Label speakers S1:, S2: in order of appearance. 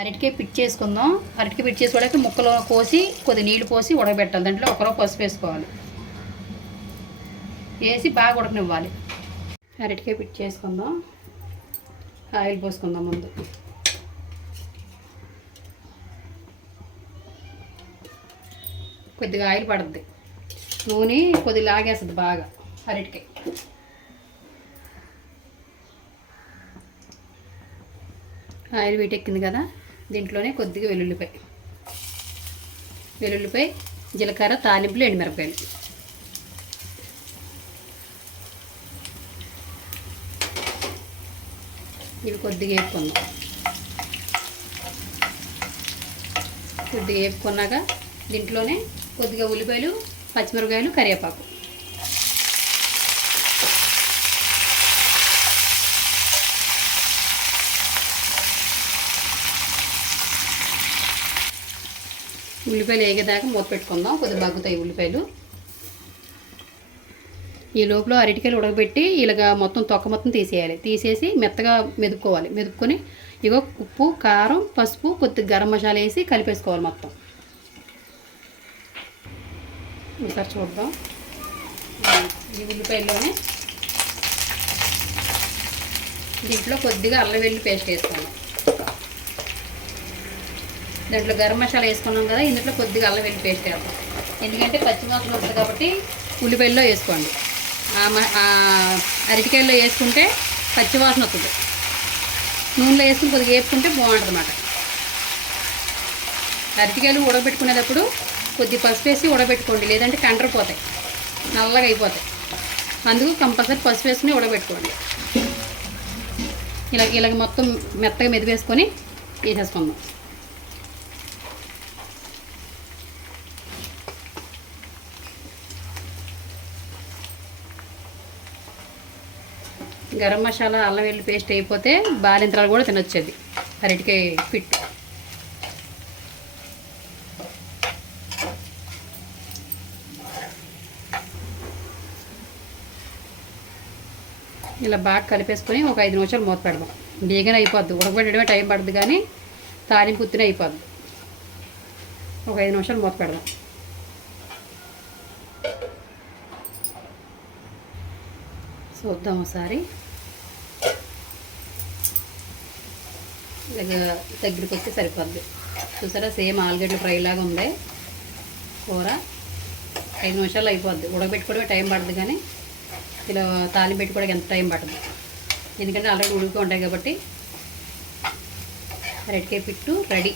S1: అరటికాయ పిట్ చేసుకుందాం. అరటికాయ పిట్ చేసుకోవడానికి ముక్కలు కోసి కొద్ది నీళ్ళు పోసి ఉడకబెట్టాలి. దాంట్లో ఒకరో పసుపు వేసుకోవాలి. వేసి బాగా ఉడకనివ్వాలి. అరటికాయ పిట్ చేసుకుందాం. ఆయిల్ పోసుకుందాం ముందు. కొద్దిగా ఆయిల్ పడుద్ది. నూనె కొద్దిగా లాగేస్తుంది బాగా అరటికాయ. ఆయిల్ వీటెక్కింది కదా? దీంట్లోనే కొద్దిగా వెల్లుల్లిపాయ. వెల్లుల్లిపాయ జీలకర్ర తాలింపులు ఎండుమిరపకాయలు. ఇవి కొద్దిగా వేపుకుందాం. కొద్దిగా వేపుకున్నాక దీంట్లోనే కొద్దిగా ఉల్లిపాయలు పచ్చిమిరపకాయలు కరివేపాకు. ఉల్లిపాయలు వేగేదాకా మూత పెట్టుకుందాం. కొద్దిగా బగ్గుతాయి ఉల్లిపాయలు. ఈ లోపల అరటికాయలు ఉడకబెట్టి ఇలాగ మొత్తం తొక్క మొత్తం తీసేయాలి. తీసేసి మెత్తగా మెదుపుకోవాలి మెదుపుకొని ఇగో ఉప్పు కారం పసుపు కొద్దిగా గరం మసాలా వేసి కలిపేసుకోవాలి మొత్తం. ఒకసారి చూద్దాం. ఈ ఉల్లిపాయల్లోనే దీంట్లో కొద్దిగా అల్లం వెల్లి పేస్ట్ వేసుకోవాలి దాంట్లో గరం మసాలా వేసుకున్నాం కదా ఇందులో కొద్దిగా అల్లం వెల్లి పేస్ట్ వేస్తాం ఎందుకంటే పచ్చిమాకులు వస్తుంది కాబట్టి ఉల్లిపాయల్లో వేసుకోండి. అరటికాయల్లో వేసుకుంటే పచ్చివాసన వస్తుంది. నూనెలో వేసుకుని కొద్దిగా వేపుకుంటే బాగుంటుంది అన్నమాట అరటికాయలు ఉడకబెట్టుకునేటప్పుడు కొద్ది పసుపు వేసి ఉడకబెట్టుకోండి లేదంటే కండ్రపోతాయి నల్లగా అయిపోతాయి. అందుకు కంపల్సరీ పసుపు వేసుకుని ఉడకబెట్టుకోండి. ఇలా ఇలాగ మొత్తం మెత్తగా మెదివేసుకొని వేసేసుకుందాం. గరం మసాలా అల్లం వెల్లుల్లి పేస్ట్ అయిపోతే బాలింతరాలు కూడా తినొచ్చేది. అరటికాయ ఫిట్ ఇలా బాగా కలిపేసుకొని ఒక ఐదు నిమిషాలు మూత పెడదాం. బేగనే అయిపోద్ది. ఉడకబెట్టడమే టైం పడుతుంది కానీ తాలింపు ఉత్తినే అయిపోద్ది. ఒక ఐదు నిమిషాలు మూత పెడదాం. చూద్దాం ఒకసారి. దగ్గరికి వస్తే సరిపోద్ది. చూసారా సేమ్ ఆలుగడ్డ ఫ్రై లాగా ఉంది. కూర ఐదు నిమిషాలు అయిపోద్ది. ఉడకబెట్టుకోవడమే టైం పడుతుంది కానీ ఇలా తాలింపు పెట్టుకోవడానికి ఎంత టైం పడుతుంది ఎందుకంటే ఆల్రెడీ ఉడికి ఉంటాయి కాబట్టి రెడ్కాయ పిట్టు రెడీ.